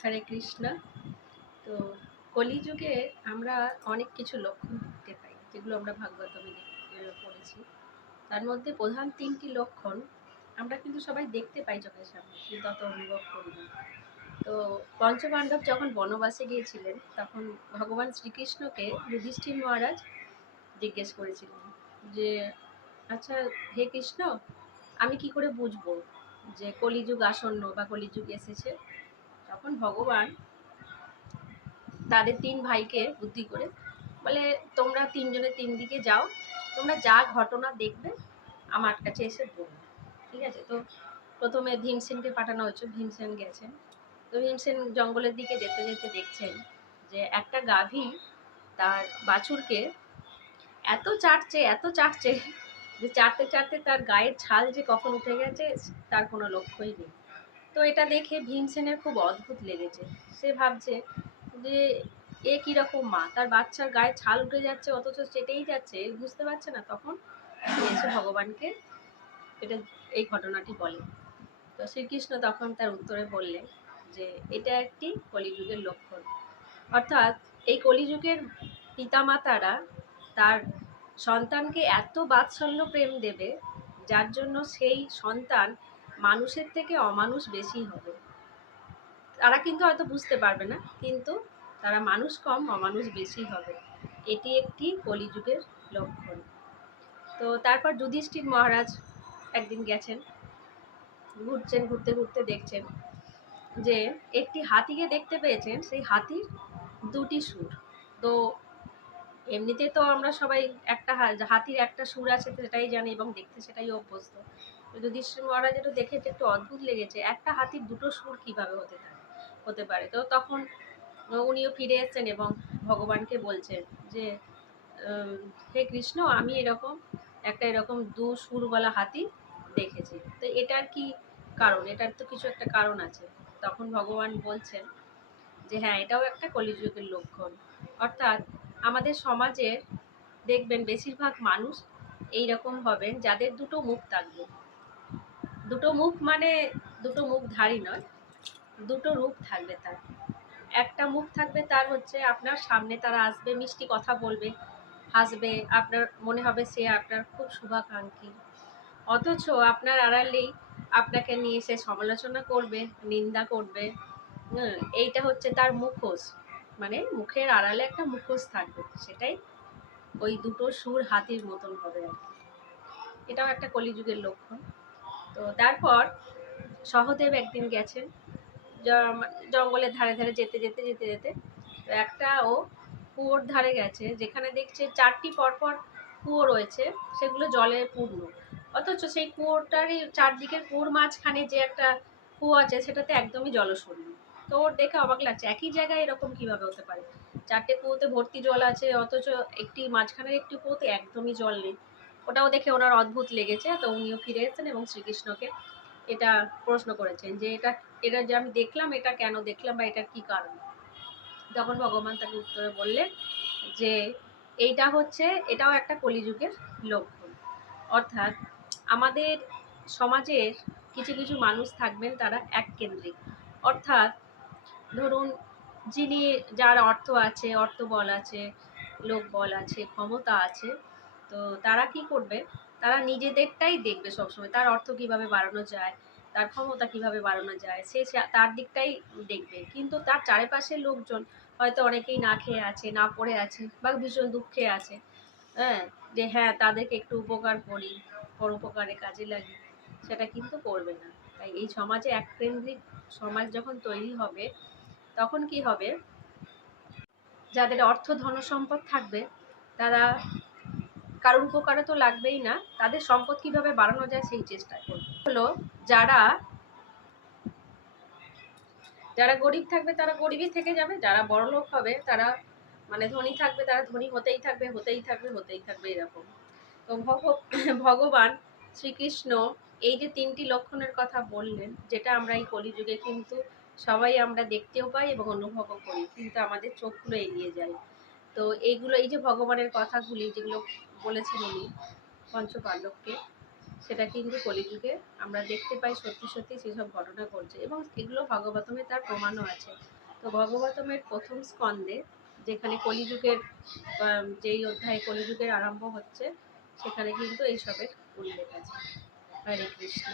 হরে কৃষ্ণ। তো কলিযুগে আমরা অনেক কিছু লক্ষণ দেখতে পাই, যেগুলো আমরা ভাগবতমে পড়েছি। তার মধ্যে প্রধান 3টি লক্ষণ আমরা কিন্তু সবাই দেখতে পাই চোখের সামনে, কিন্তু অত অনুভব করি না। তো পঞ্চপাণ্ডব যখন বনবাসে গিয়েছিলেন, তখন ভগবান শ্রীকৃষ্ণকে যুধিষ্ঠির মহারাজ জিজ্ঞেস করেছিলেন যে, আচ্ছা হে কৃষ্ণ, আমি কি করে বুঝবো যে কলিযুগ আসন্ন বা কলিযুগ এসেছে? তখন ভগবান তাদের 3 ভাইকে বুদ্ধি করে বলে, তোমরা 3 জনে 3 দিকে যাও, তোমরা যা ঘটনা দেখবে আমার কাছে এসে বলবে। ঠিক আছে? তো প্রথমে ভীমসেনকে পাঠানো হয়েছে, ভীমসেন গেছেন। তো ভীমসেন জঙ্গলের দিকে যেতে যেতে দেখছেন যে একটা গাভী তার বাছুরকে এত চাটছে যে চাটতে চাটতে তার গায়ের ছাল যে কখন উঠে গেছে তার কোনো লক্ষ্যই নেই। তো এটা দেখে ভীমসেনের খুব অদ্ভুত লেগেছে। সে ভাবছে যে এ কীরকম মা, তার বাচ্চার গায়ে ছাল উঠে যাচ্ছে অথচ চেটেই যাচ্ছে, বুঝতে পারছে না। তখন এসে ভগবানকে এটা এই ঘটনাটি বলে। তো শ্রীকৃষ্ণ তখন তার উত্তরে বললেন যে এটা একটি কলিযুগের লক্ষণ। অর্থাৎ এই কলিযুগের পিতামাতারা তার সন্তানকে এত বাৎসল্য প্রেম দেবে, যার জন্য সেই সন্তান মানুষের থেকে অমানুষ বেশি হবে। তারা কিন্তু হয়তো বুঝতে পারবে না, কিন্তু তারা মানুষ কম অমানুষ বেশি হবে। এটি একটি কলিযুগের লক্ষণ। তো তারপর যুধিষ্ঠির মহারাজ একদিন গেছেন, ঘুরছেন, ঘুরতে ঘুরতে দেখছেন যে একটি হাতিকে দেখতে পেয়েছেন। সেই হাতির 2টি সুর। তো এমনিতে তো আমরা সবাই একটা হাতির একটা সুর আছে সেটাই জানি এবং দেখতে সেটাই অভ্যস্ত। যুধিষ্ঠির মহারাজ এটা দেখে একটু অদ্ভুত লেগেছে, একটা হাতির 2টো সুর কিভাবে হতে পারে। তো তখন উনিও ফিরে এসেছেন এবং ভগবানকে বলছেন যে, হে কৃষ্ণ, আমি এরকম 2 সুরওয়ালা হাতি দেখেছি। তো এটার কি কারণ? এটার তো কিছু একটা কারণ আছে। তখন ভগবান বলছেন যে হ্যাঁ, এটাও একটা কলিযুগের লক্ষণ। অর্থাৎ আমাদের সমাজের দেখবেন বেশিরভাগ মানুষ এইরকম হবেন যাদের 2টো মুখ থাকবে। 2টো মুখ মানে 2টো মুখধারী নয়, 2টো রূপ থাকবে তার। একটা মুখ থাকবে তার হচ্ছে আপনার সামনে তারা আসবে, মিষ্টি কথা বলবে, হাসবে, আপনার মনে হবে সে আপনার খুব শুভাকাঙ্ক্ষী। অথচ আপনার আড়ালেই আপনাকে নিয়ে সে সমালোচনা করবে, নিন্দা করবে। এইটা হচ্ছে তার মুখোশ, মানে মুখের আড়ালে একটা মুখোশ থাকবে, সেটাই ওই 2টো সুর হাতির মতন হবে আর কি। এটাও একটা কলিযুগের লক্ষণ। তো তারপর সহদেব একদিন গেছেন জঙ্গলের ধারে ধারে যেতে যেতে যেতে যেতে একটা ও কুয়োর ধারে গেছে, যেখানে দেখছে 4টি পরপর কুয়ো রয়েছে, সেগুলো জলে পূর্ণ। অথচ সেই কুয়োটারই চারদিকের কুয়োর মাঝখানে যে একটা কুয়ো আছে সেটাতে একদমই জলশূন্য। তো ওর দেখে অবাক লাগছে, একই জায়গায় এরকম কিভাবে হতে পারে? 4টে কুয়োতে ভর্তি জল আছে, অথচ মাঝখানের একটি কুয়োতে একদমই জল নেই। ওটাও দেখে ওনার অদ্ভুত লেগেছে। তো উনিও ফিরে এসেছেন এবং শ্রীকৃষ্ণকে এটা প্রশ্ন করেছেন যে এটা যে আমি দেখলাম, এটা কেন দেখলাম বা এটার কি কারণ? তখন ভগবান তাকে উত্তরে বললেন যে এটাও একটা কলিযুগের লক্ষণ। অর্থাৎ আমাদের সমাজের কিছু কিছু মানুষ থাকবেন তারা এককেন্দ্রিক। অর্থাৎ ধরুন, যার অর্থ আছে, অর্থবল আছে, লোকবল আছে, ক্ষমতা আছে, তো তারা কি করবে? তারা নিজেদেরটাই দেখবে সবসময়। তার অর্থ কিভাবে বাড়ানো যায়, তার ক্ষমতা কিভাবে বাড়ানো যায়, তার দিকটাই দেখবে। কিন্তু তার চারিপাশের লোকজন হয়তো অনেকেই না খেয়ে আছে, না পড়ে আছে বা ভীষণ দুঃখে আছে। হ্যাঁ, যে হ্যাঁ তাদেরকে একটু উপকার করি, পরোপকারে কাজে লাগি, সেটা কিন্তু করবে না। তাই এই সমাজে এককেন্দ্রিক সমাজ যখন তৈরি হবে, তখন কি হবে? যাদের অর্থ ধন সম্পদ থাকবে, তারা কারোর উপকারে তো লাগবেই না, তাদের সম্পদ কিভাবে বাড়ানো যায় সেই চেষ্টা করবে। হলো যারা যারা গরিব থাকবে তারা গরিবই থেকে যাবে, যারা বড়লোক হবে তারা মানে ধনী থাকবে, তারা ধনী হতেই থাকবে, হতেই থাকবে, হতেই থাকবে, এরকম। তো ভগবান শ্রীকৃষ্ণ এই যে 3টি লক্ষণের কথা বললেন, যেটা আমরা এই কলিযুগে কিন্তু সবাই আমরা দেখতেও পাই এবং অনুভবও করি, কিন্তু আমাদের চোখগুলো এড়িয়ে যায়। তো এইগুলো, এই যে ভগবানের কথাগুলি যেগুলো বলেছেন উনি পঞ্চপাণ্ডবকে, সেটা কিন্তু কলিযুগে আমরা দেখতে পাই সত্যি সত্যি সেসব ঘটনা ঘটছে, এবং এগুলো ভাগবতমে তার প্রমাণও আছে। তো ভাগবতমের প্রথম স্কন্ধে, যেখানে কলিযুগের যেই অধ্যায়ে কলিযুগের আরম্ভ হচ্ছে, সেখানে কিন্তু এইসবের উল্লেখ আছে। হরে কৃষ্ণ।